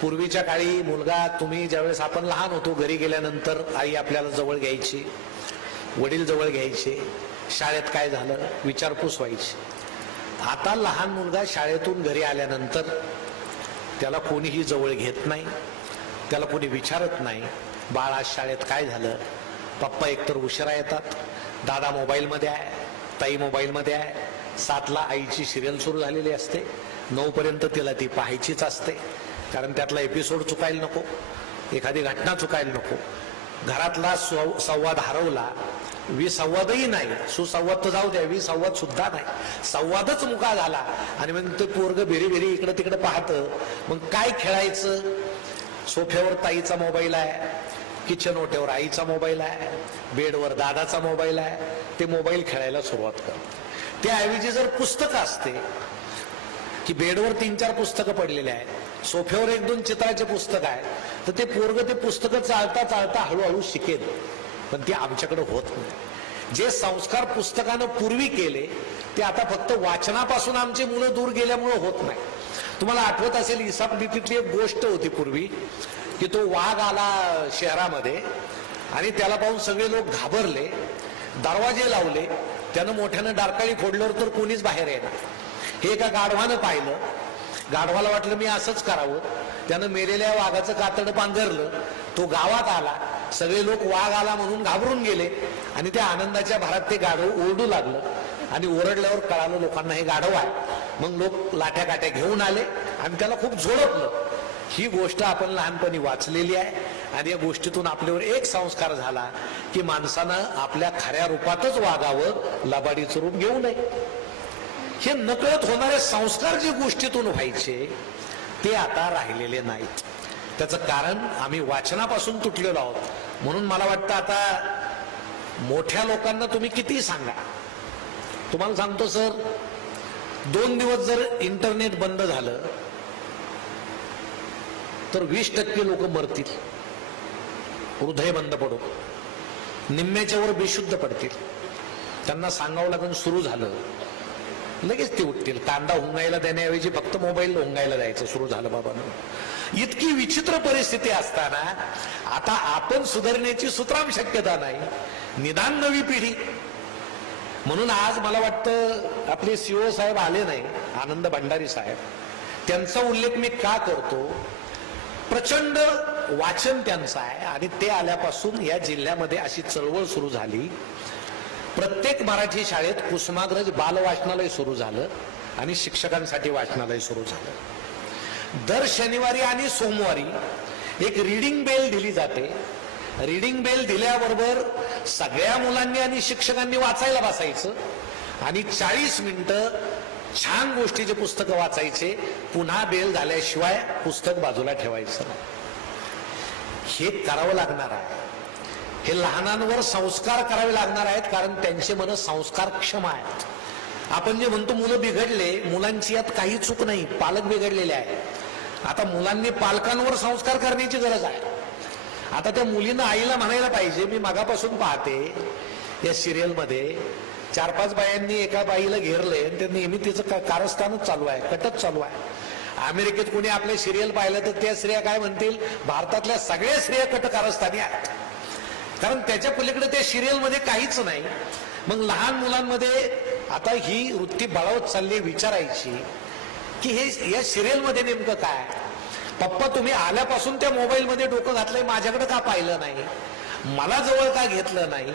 पूर्वीच्या काळी मुलगा तुम्ही ज्यावेळेस आपण लहान होतो घरी गेल्यानंतर आई आपल्याला जवळ घ्यायची, वडील जवळ घ्यायचे, शाळेत काय झालं विचारपूस व्हायची. आता लहान मुलगा शाळेतून घरी आल्यानंतर त्याला कोणीही जवळ घेत नाही, त्याला कोणी विचारत नाही बाळ आज शाळेत काय झालं. पप्पा एकतर उशिरा येतात, दादा मोबाईलमध्ये आहे, ताई मोबाईलमध्ये आहे. 7ला आईची सिरियल सुरू झालेली असते, 9 पर्यंत तिला ती पाहायचीच असते, कारण त्यातला एपिसोड चुकायला नको, एखादी घटना चुकायला नको. घरातला संवाद हरवला, विसंवादही नाही, सुसंवाद तर जाऊ द्या, विसंवाद सुद्धा नाही, संवादच मुका झाला. आणि मग ते पोरग बेरी बेरी इकडं तिकडं पाहतं. मग काय खेळायचं? सोफ्यावर ताईचा मोबाईल आहे, किचन ओट्यावर आईचा मोबाईल आहे, बेडवर दादाचा मोबाईल आहे. ते मोबाईल खेळायला सुरुवात करतात. त्याऐवजी जर पुस्तकं असते की बेडवर 3-4 पुस्तकं पडलेले आहेत, सोफ्यावर 1-2 चित्राचे पुस्तक आहे, तर ते पोरग ते पुस्तकं चालता चालता हळूहळू शिकेल. पण ते आमच्याकडे होत नाही. जे संस्कार पुस्तकानं पूर्वी केले ते आता फक्त वाचनापासून आमचे मुलं दूर गेल्यामुळे होत नाही. तुम्हाला आठवत असेल इसापनीतीतली एक गोष्ट होती पूर्वी, की तो वाघ आला शहरामध्ये आणि त्याला पाहून सगळे लोक घाबरले, दरवाजे लावले, त्यानं मोठ्यानं डारकाळी फोडल्यावर तर कोणीच बाहेर येणार. हे एका गाढवानं पाहिलं, गाढवाला वाटलं मी असंच करावं, त्यानं मेलेल्या वाघाचं कातड पांघरलं, तो गावात आला, सगळे लोक वाघ आला म्हणून घाबरून गेले आणि त्या आनंदाच्या भरात ते गाढव ओरडू लागलं आणि ओरडल्यावर कळालं लोकांना हे गाढव आहे. मग लोक लाठ्या काठ्या घेऊन आले आणि त्याला खूप झोडपलं. ही गोष्ट आपण लहानपणी वाचलेली आहे आणि या गोष्टीतून आपल्यावर एक संस्कार झाला की माणसानं आपल्या खऱ्या रूपातच वागावं, लबाडीचं रूप घेऊ नये. हे नकळत होणारे संस्कार जे गोष्टीतून व्हायचे ते आता राहिलेले नाहीत. त्याचं कारण आम्ही वाचनापासून तुटलेलो आहोत. म्हणून मला वाटतं आता मोठ्या लोकांना तुम्ही किती सांगा, तुम्हाला सांगतो सर, 2 दिवस जर इंटरनेट बंद झालं तर 20% लोक मरतील, हृदय बंद पडो, निम्म्याच्या वर बेशुद्ध पडतील. त्यांना सांगावं लागून सुरू झालं लगेच ते उठतील. कांदा हुंगायला देण्याऐवजी फक्त मोबाईल हुंगायला द्यायचं सुरू झालं बाबांनो. इतकी विचित्र परिस्थिती असताना आता आपण सुधारण्याची सुतराम शक्यता नाही, निदान नवी पिढी. म्हणून आज मला वाटतं आपले सीओ साहेब आले नाही, आनंद भंडारी साहेब, त्यांचा उल्लेख मी का करतो, प्रचंड वाचन त्यांचं आहे आणि ते आल्यापासून या जिल्ह्यामध्ये अशी चळवळ सुरू झाली. प्रत्येक मराठी शाळेत कुसुमाग्रज बाल वाचनालय सुरू झालं आणि शिक्षकांसाठी वाचनालय सुरू झालं. दर शनिवारी आणि सोमवारी एक रीडिंग बेल दिली जाते. रीडिंग बेल दिल्याबरोबर सगळ्या मुलांनी आणि शिक्षकांनी वाचायला बसायचं आणि 40 मिनिटं छान गोष्टीचे पुस्तकं वाचायचे. पुन्हा बेल झाल्याशिवाय पुस्तक बाजूला ठेवायचं. हे करावं लागणार आहे. हे लहानांवर संस्कार करावे लागणार आहेत, कारण त्यांचे मन संस्कारक्षम आहेत. आपण जे म्हणतो मुलं बिघडले, मुलांची यात काही चूक नाही, पालक बिघडलेले आहेत. आता मुलांनी पालकांवर संस्कार करण्याची गरज आहे. आता त्या मुलीनं आईला म्हणायला पाहिजे, मी मागापासून पाहते या सिरियलमध्ये 4-5 बायांनी एका बाईला घेरले आणि ते नेहमी तिचं कारस्थानच चालू आहे, कटच चालू आहे. अमेरिकेत कोणी आपले सिरियल पाहिलं तर त्या स्त्रिया काय म्हणतील, भारतातल्या सगळ्या स्त्रिया कट कारस्थानी आहेत, कारण त्याच्या पलीकडे त्या सिरियल मध्ये काहीच नाही. मग लहान मुलांमध्ये आता ही वृत्ती बळावत चालली विचारायची की हे या सिरियल मध्ये नेमकं काय. पप्पा तुम्ही आल्यापासून त्या मोबाईल मध्ये डोकं घातलंय, माझ्याकडे का पाहिलं नाही, मला जवळ का घेतलं नाही.